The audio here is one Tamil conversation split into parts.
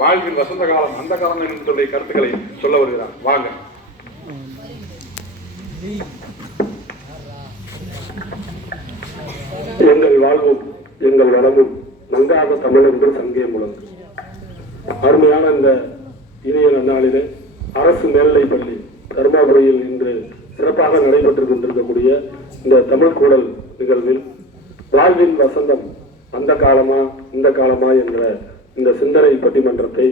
வாழ்வின் வசந்த காலம் அந்த காலம் என்ற கருத்துக்களை சொல்ல வருகிறார். வாங்க. எங்கள் வாழ்வும் எங்கள் வளமும் நன்றாக தமிழ் என்று சங்கே முழங்கு. அருமையான இந்த இனிய நன்னாளிலே அரசு மேல்நிலைப் பள்ளி தருமபுரியில் இன்று சிறப்பாக நடைபெற்றுக் கொண்டிருக்கக்கூடிய இந்த தமிழ் கூடல் நிகழ்வில் வாழ்வின் வசந்தம் அந்த காலமா இந்த காலமா என்ற இந்த சிந்தனை பட்டிமன்றத்தை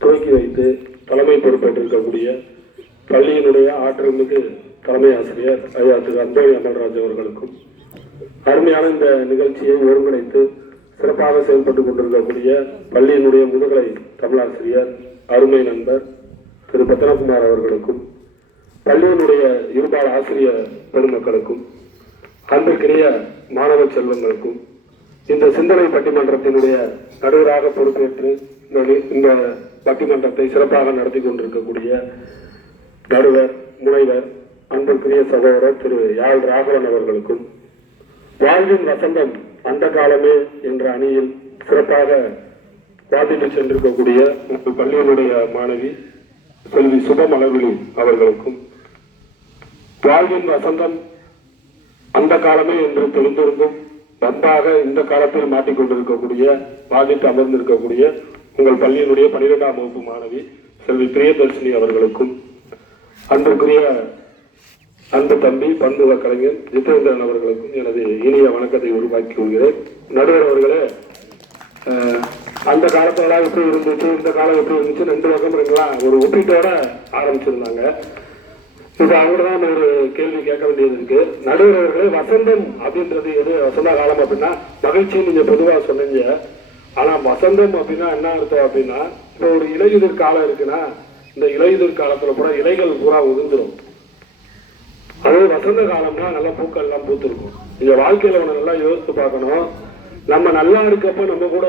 துவக்கி வைத்து தலைமை பொறுப்பேற்றிருக்கக்கூடிய பள்ளியினுடைய ஆற்றல்மிகு தலைமை ஆசிரியர் ஐயா திரு அந்தோணி அமல்ராஜ் அவர்களுக்கும், அருமையான இந்த நிகழ்ச்சியை ஒருங்கிணைத்து சிறப்பாக செயல்பட்டுக் கொண்டிருக்கக்கூடிய பள்ளியினுடைய முதுகலை தமிழாசிரியர் அருமை நண்பர் திரு பத்மகுமார் அவர்களுக்கும், பள்ளியினுடைய இருபால் ஆசிரியர் பெருமக்களுக்கும், அன்பிற்கினிய மாணவ செல்வங்களுக்கும், இந்த சிந்தனை பட்டிமன்றத்தினுடைய நடுவராக பொறுப்பேற்று இந்த பட்டிமன்றத்தை சிறப்பாக நடத்தி கொண்டிருக்கக்கூடிய நடுவர் முனைவர் அன்பிற்குரிய சகோதரர் திரு யாழ் ராகவன் அவர்களுக்கும், வாழ்வின் வசந்தம் அந்த காலமே என்ற அணியில் சிறப்பாக வாதிட்டு சென்றிருக்கக்கூடிய உங்கள் பள்ளியினுடைய மாணவி செல்வி சுபமலர்விழி அவர்களுக்கும், வாழ்வின் வசந்தம் அந்த காலமே என்று தெரிந்திருந்தும் வந்தாக இந்த காலத்தில் மாட்டிக்கொண்டிருக்கக்கூடிய வாதிட்டு அமர்ந்திருக்கக்கூடிய உங்கள் பள்ளியினுடைய 12ஆம் வகுப்பு மாணவி செல்வி பிரியதர்ஷினி அவர்களுக்கும், அன்புக்குரிய அன்பு தம்பி பன்முக கலைஞர் ஜிதேந்திரன் அவர்களுக்கும் எனது இனிய வணக்கத்தை உருவாக்கி கொள்கிறேன். நடுவர் அவர்களே, அந்த காலத்தெல்லாம் எப்படி இருந்துச்சு, இந்த காலம் எப்படி இருந்துச்சு, 2 வருஷம் ஒரு ஒப்பீட்டோட ஆரம்பிச்சிருந்தாங்க. இப்ப அவங்கதான் ஒரு கேள்வி கேட்க வேண்டியது இருக்கு. நடுவர் அவர்களே, வசந்தம் அப்படின்றது எது? வசந்த காலம் அப்படின்னா மகிழ்ச்சின்னு நீங்க பொதுவா சொன்னீங்க. ஆனா வசந்தம் அப்படின்னா என்ன அர்த்தம் அப்படின்னா, இப்போ ஒரு இலையுதிர் காலம் இருக்குன்னா இந்த இலையுதிர் காலத்துல பூரா இலைகள் பூரா உதிர்ந்துடும். அதாவது வசந்த காலம்னா நல்லா பூக்கள் எல்லாம் பூத்திருக்கும். இந்த வாழ்க்கையில ஒண்ணு நல்லா யோசித்து பார்க்கணும். நம்ம நல்லா இருக்கப்ப நம்ம கூட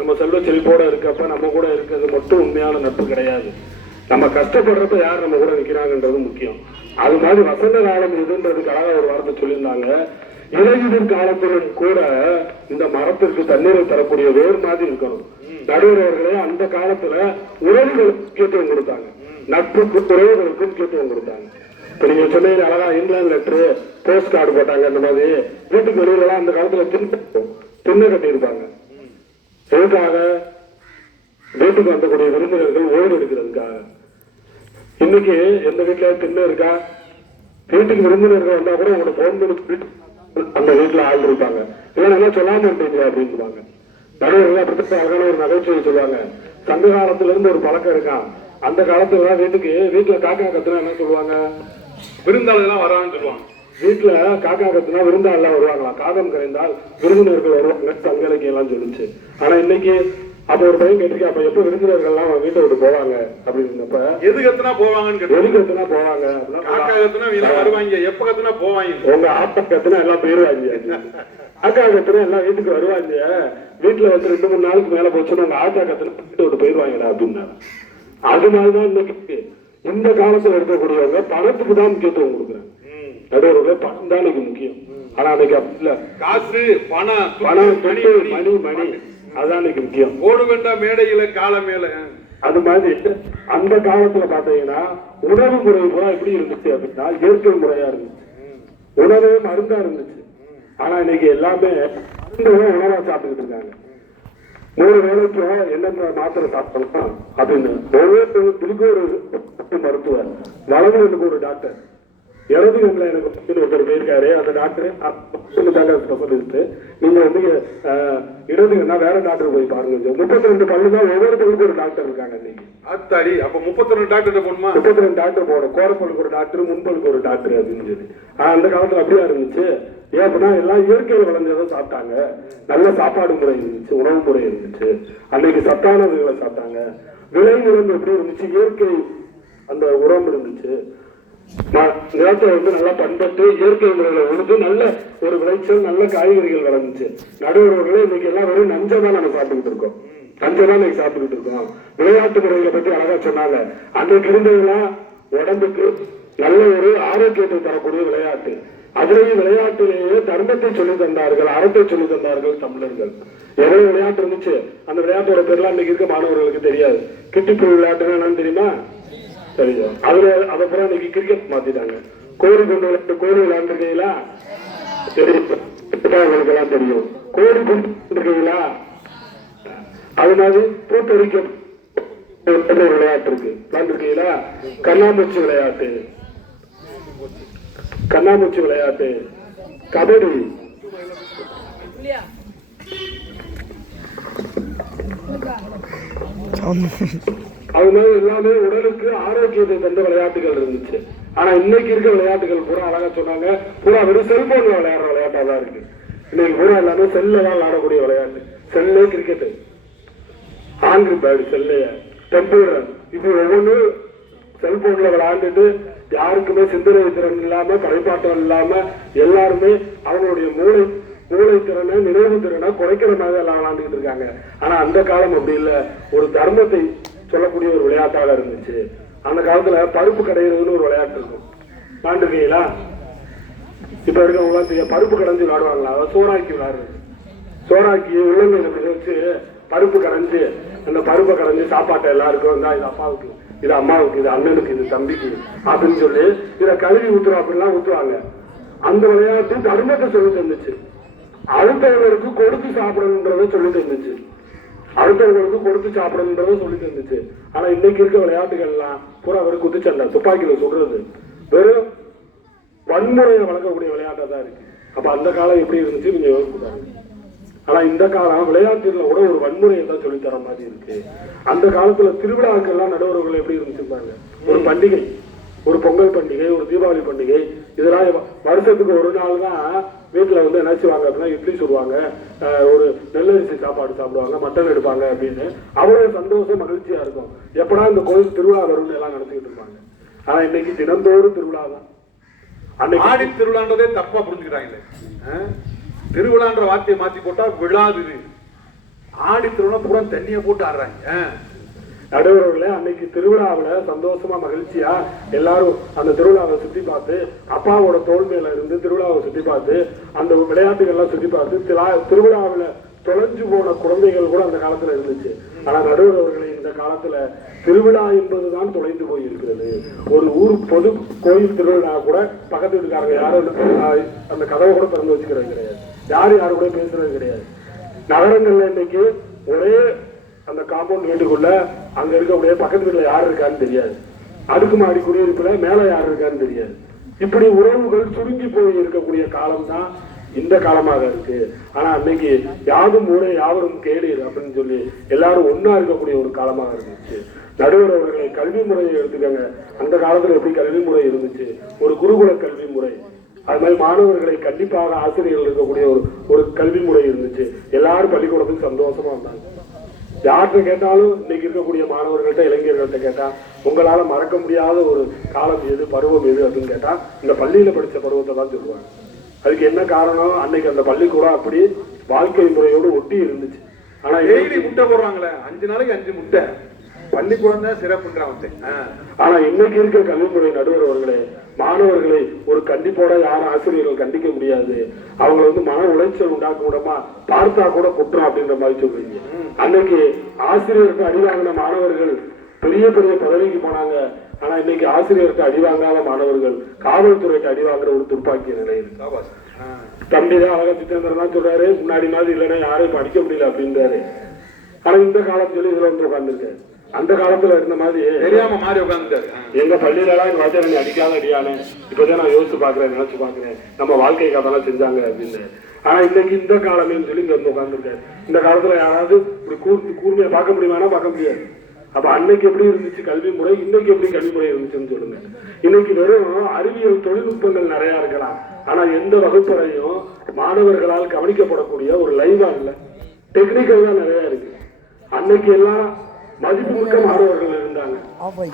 நம்ம செல்வ செழிப்போட இருக்கப்ப நம்ம கூட இருக்கிறது மட்டும் உண்மையான நட்பு கிடையாது. நம்ம கஷ்டப்படுறப்ப யார் நம்ம கூட நிற்கிறாங்கன்றது முக்கியம். அது மாதிரி வசந்த காலம் இதுன்றதுக்காக ஒரு வார்த்தை சொல்லியிருந்தாங்க. இலையுதிர் காலத்துடன் கூட இந்த மரத்திற்கு தண்ணீரை தரக்கூடிய வேறு மாதிரி இருக்கணும். நடுவர் அவர்களே, அந்த காலத்துல உறவுகளுக்கு முக்கியத்துவம் கொடுத்தாங்க, நட்புக்கு உறவுகளுக்கும் முக்கியத்துவம் கொடுத்தாங்க. இப்ப நீங்க சொன்னீங்க அழகா இங்கிலாந்து லெட்டரு போஸ்ட் கார்டு போட்டாங்க. அந்த மாதிரி வீட்டுக்கு வெளியில அந்த காலத்துல திண்ணை கட்டி இருப்பாங்க. எதுக்காக? வீட்டுக்கு வந்தக்கூடிய விருந்தினர்கள் ஓய்வு எடுக்கிறதுக்காக. இன்னைக்கு எந்த வீட்டுல திண்ணை இருக்கா? வீட்டுக்கு விருந்தினர்கள் வந்தா கூட உங்களோட போன் பண்ணி அந்த வீட்டுல ஆள் இருப்பாங்க. இல்லைன்னா சொல்லாம இருப்பீங்க அப்படின்னு. நடுவர்கள் அப்படித்தான் அழகான ஒரு நகைச்சுவை சொல்லுவாங்க. சங்க காலத்துல இருந்து ஒரு பழக்கம் இருக்கான். அந்த காலத்துல வீட்டுல காக்கா கத்துனா என்ன சொல்லுவாங்க? விருந்தாளெல்லாம் வரான்னு சொல்லுவாங்க. வீட்டுல காக்கா கத்துனா விருந்தாளெல்லாம் வருவாங்களாம். காகம் கரைந்தால் விருந்தினர்கள் வருவாங்க, தங்களுக்கு எல்லாம் சொல்லிச்சு. ஆனா இன்னைக்கு அப்ப ஒரு பையன் கேட்டிருக்கேன், அப்ப எப்ப விருந்தினர்கள் எல்லாம் வீட்டை விட்டு போவாங்க அப்படின்றப்ப எது கத்துனா போவாங்கன்னு எது கத்துனா போவாங்க? காக்கா கத்துனா வருவாங்க, எப்ப கத்துனா போவாங்க. உங்க ஆப்பா கத்துனா எல்லாம் போயிருவாங்க, காக்கா கத்துனா எல்லாம் வீட்டுக்கு வருவாங்க. வீட்டுல வந்து 2-3 நாளுக்கு மேல போச்சுன்னா உங்க ஆட்டா கத்துனா வீட்டை விட்டு போயிருவாங்கடா அப்படின்னா. அது மாதிரிதான் இன்னைக்கு இந்த காலத்துல இருக்கக்கூடியவங்க பணத்துக்கு தான் முக்கியத்துவம் கொடுக்குறாங்க. நடுவர்கள் பணம் தான் இன்னைக்கு முக்கியம். ஆனா அன்னைக்கு அப்படி இல்ல. காசு பணம் மணி அதான் இன்னைக்கு முக்கியம். ஓடு வேண்டாம் மேடையில கால மேல. அது மாதிரி அந்த காலத்துல பாத்தீங்கன்னா உணவு முறை பூரா எப்படி இருந்துச்சு அப்படின்னா இயற்கை முறையா இருந்துச்சு. உணவே மருந்தா இருந்துச்சு. ஆனா இன்னைக்கு எல்லாமே உணவா சாப்பிட்டுக்கிட்டு இருக்காங்க. 3 வேளைக்கு என்னென்ன மாத்திரை சாப்பிடலாம் அப்படின்னு ஒவ்வொருத்தருக்கும் ஒரு மருத்துவர், வளர்ந்தவனுக்கு ஒரு டாக்டர், இடதுகண்ணில் எனக்கு ஒருத்தர் போயிருக்காரு. அந்த டாக்டர் ஸ்பெஷலிஸ்ட். நீங்க வந்து இடதுகண்ணா வேற டாக்டர் போய் பாருங்க. 32 பல்லு தான் ஒவ்வொருத்தருக்கும் ஒரு டாக்டர் இருக்காங்க இன்னைக்கு. அத்தாடி, அப்ப 32 டாக்டர் போகணுமா? 32 டாக்டர் போகணும். கோரப்பலுக்கு ஒரு டாக்டர், முன்பலுக்கு ஒரு டாக்டர் அப்படின்னு சொல்லி. அந்த காலத்துல அப்படியா இருந்துச்சு. ஏன் அப்படின்னா எல்லாம் இயற்கையில் விளைஞ்சதை சாப்பிட்டாங்க. நல்ல சாப்பாடு முறை இருந்துச்சு, உணவு முறை இருந்துச்சு. அன்னைக்கு சத்தானதுகளை சாப்பிட்டாங்க. விலை உரம் எப்படி இருந்துச்சு? இயற்கை அந்த உரம் இருந்துச்சு. நிலத்தை வந்து நல்லா பண்பட்டு இயற்கை முறையில உழுது நல்ல ஒரு விளைச்சல், நல்ல காய்கறிகள் வளர்ந்துச்சு. நடுவர்களே இன்னைக்கு எல்லாம் வெறும் நஞ்சமா நம்ம சாப்பிட்டுக்கிட்டு இருக்கோம். நஞ்சமா இன்னைக்கு சாப்பிட்டுக்கிட்டு இருக்கோம். விளையாட்டு முறைகளை பத்தி அழகா சொன்னாங்க. அன்னைக்கு இருந்ததுலாம் உடம்புக்கு நல்ல ஒரு ஆரோக்கியத்தை தரக்கூடிய விளையாட்டு. அதுலேயும் விளையாட்டிலேயே தர்மத்தை சொல்லி தந்தார்கள், அறத்தை சொல்லி தந்தார்கள் தமிழர்கள். எவ்வளவு விளையாட்டு இருந்துச்சு, அந்த விளையாட்டோட பேர்லாம் இன்னைக்கு இருக்க மாணவர்களுக்கு தெரியாது. கிட்டிப்புள் விளையாட்டுன்னா என்னன்னு தெரியுமா? தெரியும். அதுல அதப்புறம் இன்னைக்கு கிரிக்கெட் மாத்திட்டாங்க. கோழி கொண்டு விளையாட்டு, கோழி விளையாண்டுருக்கீங்களா? தெரியும், உங்களுக்கு எல்லாம் தெரியும். கோழி கொண்டு இருக்கீங்களா? அது மாதிரி பூத்தொழிக்க விளையாட்டு இருக்கு, விளையாண்டுருக்கீங்களா? கண்ணாமூச்சி விளையாட்டு, கண்ணாமூச்சி விளையாட்டு, கபடி, அது மாதிரி எல்லாமே உடலுக்கு ஆரோக்கியத்தை தந்த விளையாட்டுகள் இருந்துச்சு. ஆனா இன்னைக்கு இருக்க விளையாட்டுகள் பூரா அழகா சொன்னாங்க, பூரா வெறும் செல்போன்ல விளையாடுற விளையாட்டா தான் இருக்கு. இன்னைக்கு பூரா எல்லாமே செல்ல தான் விளையாடக்கூடிய விளையாட்டு. செல்லே கிரிக்கெட்டு, ஆங்கிரி பேடு, செல்லைய டெம்பிள் ரன், இது ஒவ்வொன்றும் செல்போன்ல விளையாண்டுட்டு யாருக்குமே சிந்தனை திறன் இல்லாம, படைப்பாற்றல் இல்லாம, எல்லாருமே அவங்களுடைய மூளை திறனை, நினைவு திறனை குறைக்கிற மாதிரி எல்லாம் விளையாண்டுட்டு இருக்காங்க. ஆனா அந்த காலம் அப்படி இல்லை, ஒரு தர்மத்தை சொல்லக்கூடிய ஒரு விளையாட்டாக இருந்துச்சு. அந்த காலத்துல பருப்பு கடைகிறதுன்னு ஒரு விளையாட்டு இருக்கும், விளையாண்டுருக்கீங்களா? இப்ப இருக்கவங்களாம் தெரியும், பருப்பு கடைஞ்சு விளையாடுவாங்களா? சோறாக்கி விளையாடுறது. சோறாக்கி உள்ளங்கையில வச்சு பருப்பு கடைஞ்சு, அந்த பருப்பை கடைஞ்சு சாப்பாட்டை எல்லாருக்கும், இது அப்பாவுக்கு, இது அம்மாவுக்கு, இது அண்ணனுக்கு, இது தம்பிக்கு அப்படின்னு சொல்லி இதை கழுவி ஊத்துறோம் அப்படின்லாம் ஊத்துவாங்க. அந்த விளையாட்டு தர்மத்தை சொல்லி தந்துச்சு. அடுத்தவர்களுக்கு கொடுத்து சாப்பிடணுன்றத சொல்லி தந்துச்சு. அடுத்தவர்களுக்கு கொடுத்து சாப்பிடணுன்றத சொல்லி தந்துச்சு. ஆனா இன்னைக்கு இருக்க விளையாட்டுகள்லாம் பூரா வெறும் குத்துச்சண்டை, துப்பாக்கியில சொல்றது, வெறும் வன்முறையை வளர்க்கக்கூடிய விளையாட்டா தான் இருக்கு. அப்ப அந்த காலம் எப்படி இருந்துச்சு நீங்க யோசிச்சு பாருங்க. ஆனா இந்த காலம் விளையாட்டுல கூட ஒரு வன்முறையை தான் சொல்லித்தர மாதிரி இருக்கு. அந்த காலத்துல திருவிழாக்கள்லாம் நடுவர்கள் எப்படி இருந்துச்சு பாருங்க. ஒரு பண்டிகை, ஒரு பொங்கல் பண்டிகை, ஒரு தீபாவளி பண்டிகை, இதெல்லாம் வருஷத்துக்கு ஒரு நாள் தான் வீட்டுல வந்து நினைச்சுவாங்க அப்படின்னா இட்லி சுடுவாங்க, ஒரு நெல்லரிசி சாப்பாடு சாப்பிடுவாங்க, மட்டன் எடுப்பாங்க அப்படின்னு அவ்வளவு சந்தோஷம் மகிழ்ச்சியா இருக்கும். எப்படா இந்த கோயில் திருவிழா வரும்னு எல்லாம் நினைச்சுக்கிட்டு இருப்பாங்க. ஆனா இன்னைக்கு தினந்தோறும் திருவிழா தான். அன்னைக்கு ஆடி திருவிழான்றதே தப்பா புரிஞ்சுக்கிறாங்களே. திருவிழான்ற வார்த்தையை மாத்தி போட்டா விழாது. ஆடி திருவிழா பூரா தண்ணியை போட்டு ஆடுறாங்க. நடுவர்களே, அன்னைக்கு திருவிழாவில சந்தோஷமா மகிழ்ச்சியா எல்லாரும் அந்த திருவிழாவை சுத்தி பார்த்து, அப்பாவோட தோல் மேல இருந்து திருவிழாவை சுத்தி பார்த்து, அந்த விளையாட்டுகள்லாம் சுத்தி பார்த்து, திருவிழாவில தொலைஞ்சு போன குழந்தைகள் கூட அந்த காலத்துல இருந்துச்சு. ஆனா நடுவர்களே, இந்த காலத்துல திருவிழா என்பதுதான் தொலைந்து போயிருக்கிறது. ஒரு ஊர் பொது கோயில் திருவிழா கூட பக்கத்து வீட்டுக்காரங்க யாரும் அந்த கதவை கூட திறந்து வச்சுக்கிறது கிடையாது, யாரு கூட பேசுறது கிடையாது. நகரங்கள்ல இன்னைக்கு ஒரே அந்த காம்பவுண்ட் வீட்டுக்குள்ள அங்க இருக்கக்கூடிய பக்கத்து வீட்டுல யாரு இருக்கான்னு தெரியாது, அடுக்குமாடி குடியிருப்புல மேல யாரு இருக்கான்னு தெரியாது. இப்படி உறவுகள் சுருங்கி போய் இருக்கக்கூடிய காலம் தான் இந்த காலமாக இருக்கு. ஆனா அன்னைக்கு யாரும் ஊரே யாவரும் கேடு அப்படின்னு சொல்லி எல்லாரும் ஒன்னா இருக்கக்கூடிய ஒரு காலமாக இருந்துச்சு. நடுவர் அவர்களை கல்வி முறையை எடுத்துக்கங்க. அந்த காலத்துல எப்படி கல்வி முறை இருந்துச்சு, ஒரு குருகுல கல்வி முறை. அது மாதிரி மாணவர்களை கண்டிப்பாக ஆசிரியர்கள் இருக்கக்கூடிய ஒரு கல்வி முறை இருந்துச்சு. எல்லாரும் பள்ளிக்கூடத்துக்கு சந்தோஷமா இருந்தாங்க. யார்கிட்ட கேட்டாலும் இன்னைக்கு இருக்கக்கூடிய மாணவர்கள்ட்ட, இளைஞர்கள்ட்ட கேட்டா உங்களால மறக்க முடியாத ஒரு காலம் எது, பருவம் எது அப்படின்னு கேட்டா இந்த பள்ளியில படிச்ச பருவத்தை தான் சொல்லுவாங்க. அதுக்கு என்ன காரணம், அன்னைக்கு அந்த பள்ளிக்கூடம் அப்படி வாழ்க்கை முறையோடு ஒட்டி இருந்துச்சு. ஆனா டெய்லி முட்டை போடுறாங்களே, 5 நாளைக்கு 5 முட்டை, பள்ளிக்கூடம் தான் சிறப்புன்றாங்க. ஆனா இன்னைக்கு இருக்க கல்வி முறை நடுவர் அவர்களே, மாணவர்களை ஒரு கண்டிப்போட யாரும் ஆசிரியர்கள் கண்டிக்க முடியாது. அவங்க வந்து மன உளைச்சல் உண்டாக்க விடமா, பார்த்தா கூட குற்றம் அப்படின்ற மாதிரி சொல்றீங்க. அன்னைக்கு ஆசிரியருக்கு அடி வாங்கின மாணவர்கள் பெரிய பெரிய பதவிக்கு போனாங்க. ஆனா இன்னைக்கு ஆசிரியருக்கு அடி வாங்காத மாணவர்கள் காவல்துறைக்கு அடி வாங்குற ஒரு துப்பாக்கிய நிலையில். தம்பிதான் அழகா சித்தேந்திரன் தான் சொல்றாரு, முன்னாடி மாதிரி இல்லைன்னா யாரையும் படிக்க முடியல அப்படின்றாரு. ஆனா இந்த காலத்துல இதுல வந்து உட்கார்ந்துருக்காரு. அந்த காலத்துல இருந்த மாதிரி தெரியாம மாறி உட்கார்ந்துட்டாரு. எங்க பள்ளியில எல்லாம் எங்க வாத்தியார் அடிக்காத அடியானே, இப்பதான் நான் யோசிச்சு பாக்குறேன், நினைச்சு பாக்குறேன் நம்ம வாழ்க்கை கதெல்லாம் செஞ்சாங்க அப்படின்னு. ஆனா இன்னைக்கு இந்த காலமேன்னு சொல்லி இங்க வந்து உட்கார்ந்துருக்காரு. இந்த காலத்துல யாராவது இப்படி கூர்மையை பார்க்க முடியுமானா பார்க்க முடியாது. அப்ப அன்னைக்கு எப்படி இருந்துச்சு கல்வி முறை, இன்னைக்கு எப்படி கல்வி முறை இருந்துச்சுன்னு சொல்லுங்க. இன்னைக்கு வெறும் அறிவியல் தொழில்நுட்பங்கள் நிறைய இருக்கலாம், ஆனா எந்த வகுப்பறையும் மாணவர்களால் கவனிக்கப்படக்கூடிய ஒரு லைவா இல்ல, டெக்னிக்கல் தான் நிறைய இருக்கு. அன்னைக்கு எல்லாம் மதிப்புமிக்க மாணவர்கள் இருந்தாங்க,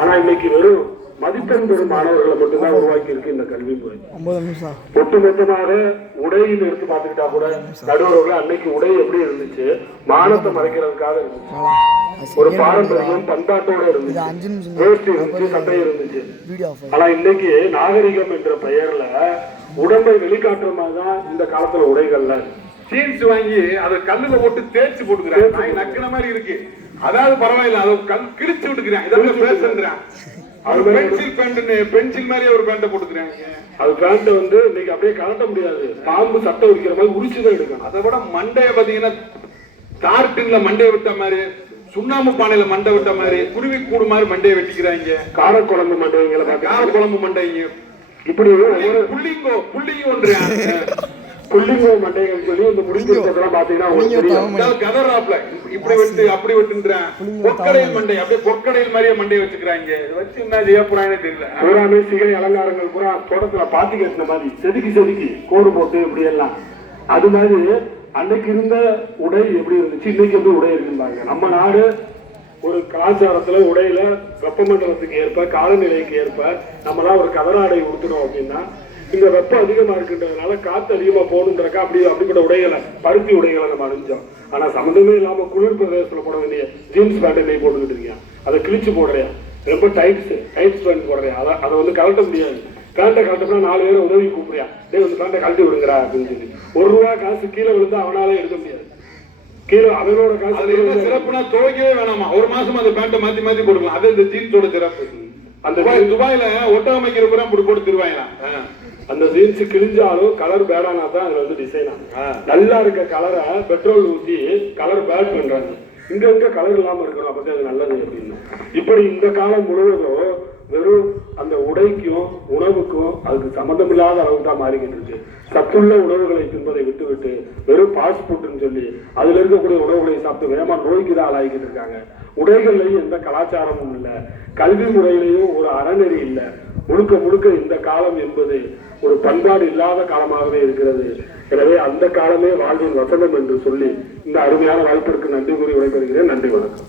ஆனா இன்னைக்கு வெறும் மதிப்பெண் பெறும் மாணவர்களை மட்டும்தான் உருவாக்கி இருக்கு இந்த கல்வி முறை. ஒட்டுமொத்தமாக உடையில் எடுத்து பார்த்துக்கிட்டா கூட நடுவர்கள் அன்னைக்கு உடை எப்படி இருந்துச்சு, மானத்தை மறைக்கிறதுக்காக இருந்துச்சு, ஒரு பாரம்பரியம் பண்பாட்டோட இருந்துச்சு, வேஷ்டி இருந்துச்சு, சட்டை இருந்துச்சு. ஆனா இன்னைக்கு நாகரிகம் என்ற பெயர்ல உடம்பை வெளிக்காட்டுற மாதிரி தான் இந்த காலத்துல உடைகள்ல. ஜீன்ஸ் வாங்கி அதை கல்லுல போட்டு தேய்ச்சி போட்டுக்கிறேன், நாய் நக்கின மாதிரி இருக்கு. அதாவது பரவாயில்ல, அதை கிழிச்சு விட்டுக்கிறேன், இதை பேசுறேன். அவர் பென்சில் பேண்ட், பென்சில் மாதிரி ஒரு பேண்ட போட்டுக்கிறாங்க. அது பேண்ட் வந்து இன்னைக்கு அப்படியே கலட்ட முடியாது, பாம்பு சட்டை உரிக்கிற மாதிரி உரிச்சுதான் எடுக்கணும். அதை விட மண்டைய பாத்தீங்கன்னா தார்டின்ல மண்டைய விட்ட மாதிரி, சுண்ணாம்பு பானையில மண்டை விட்ட மாதிரி, குருவி கூடு மாதிரி மண்டையை வெட்டிக்கிறாங்க. காரக்குழம்பு மண்டைங்களை, காரக்குழம்பு மண்டைங்க, இப்படி புள்ளிங்கோ ஒன்று புள்ளிங்கோ மண்டைகள் சொல்லி இந்த முடிஞ்செல்லாம் பாத்தீங்கன்னா கதறாப்ல இப்படி வெட்டு அப்படி வெட்டுன்றான். பொற்கடையில் மண்டை, அப்படியே பொற்கடையில் மாதிரியே மண்டையை வச்சுக்கிறாங்க. இதை வச்சு என்ன செய்ய போறாங்கன்னு தெரியல. பூராமே சிகை அலங்காரங்கள் பூரா தோட்டத்துல பாத்தி கட்டின மாதிரி செதுக்கி கோடு போட்டு இப்படி எல்லாம். அது மாதிரி அன்னைக்கு இருந்த உடை எப்படி இருந்துச்சு, இன்னைக்கு வந்து உடை இருக்குன்றாங்க. நம்ம நாடு ஒரு கலாச்சாரத்துல உடையில வெப்பமண்டலத்துக்கு ஏற்ப காலநிலைக்கு ஏற்ப நம்மளாம் ஒரு கதராடை உடுத்துறோம் அப்படின்னா, இந்த வெப்பம் அதிகமா இருக்குன்றதுனால காத்து அதிகமா போகணுன்றக்கா அப்படிப்பட்ட உடைகளை, பருத்தி உடைகளை நம்ம அணிஞ்சோம். ஆனா சம்மந்தமே இல்லாம குளிர் பிரதேசத்துல போட வேண்டிய ஜீன்ஸ் பேண்ட் நீ போட்டுக்கிட்டு இருக்கீங்க, அதை கிழிச்சு போடுறேன், ரொம்ப டைட்ஸ் பேண்ட் போடுறேன், அதை வந்து கலட்ட முடியாது. பேண்டை கலட்டப்பா 4 பேரை உதவி கூப்பிடுறியா, வந்து பேண்டை கழட்டி விடுங்கடா அப்படின்னு சொல்லி. ₹1 காசு கீழே விழுந்தா அவனாலே எடுக்க முடியாது. கீழே அவனோட காசு சிறப்புனா துவைக்கவே வேணாமா, 1 மாசம் அந்த பேண்டை மாத்தி மாத்தி போடுக்கலாம். அது இந்த ஜீன்ஸோட சிறப்பு. அந்த துபாயில ஒட்டகமைக்கிற கூட இப்படி போட்டு திருவாங்க. அந்த ஜீன்ஸ் கிழிஞ்சாலும் கலர் பேடானா தான் அதுல வந்து டிசைன் ஆகும். நல்லா இருக்க கலரை பெட்ரோல் ஊத்தி கலர் பேட் பண்றாங்க. இங்க கலர் இல்லாம இருக்கணும், அப்பதான் அது நல்லது அப்படின்னு. இப்படி இந்த காலம் முழுவதும் வெறும் அந்த உடைக்கும் உணவுக்கும் அதுக்கு சம்மந்தம் இல்லாத அளவுக்கு தான் மாறிக்கிட்டு இருக்கு. சத்துள்ள உணவுகளை தின்பதை விட்டு வெறும் ஃபாஸ்ட் ஃபுட்னு சொல்லி அதுல இருக்கக்கூடிய உணவுகளை சாப்பிட்டு வேகமா நோய்க்கு தான் ஆளாகிக்கிட்டு இருக்காங்க. உடைகள்லையும் எந்த கலாச்சாரமும் இல்லை, கல்வி முறையிலையும் ஒரு அறநெறி இல்லை. முழுக்க இந்த காலம் என்பது ஒரு பண்பாடு இல்லாத காலமாகவே இருக்கிறது. எனவே அந்த காலமே வாழ்வின் வசனம் என்று சொல்லி இந்த அருமையான வாய்ப்பிற்கு நன்றி கூறி விடைபெறுகிறேன். நன்றி, வணக்கம்.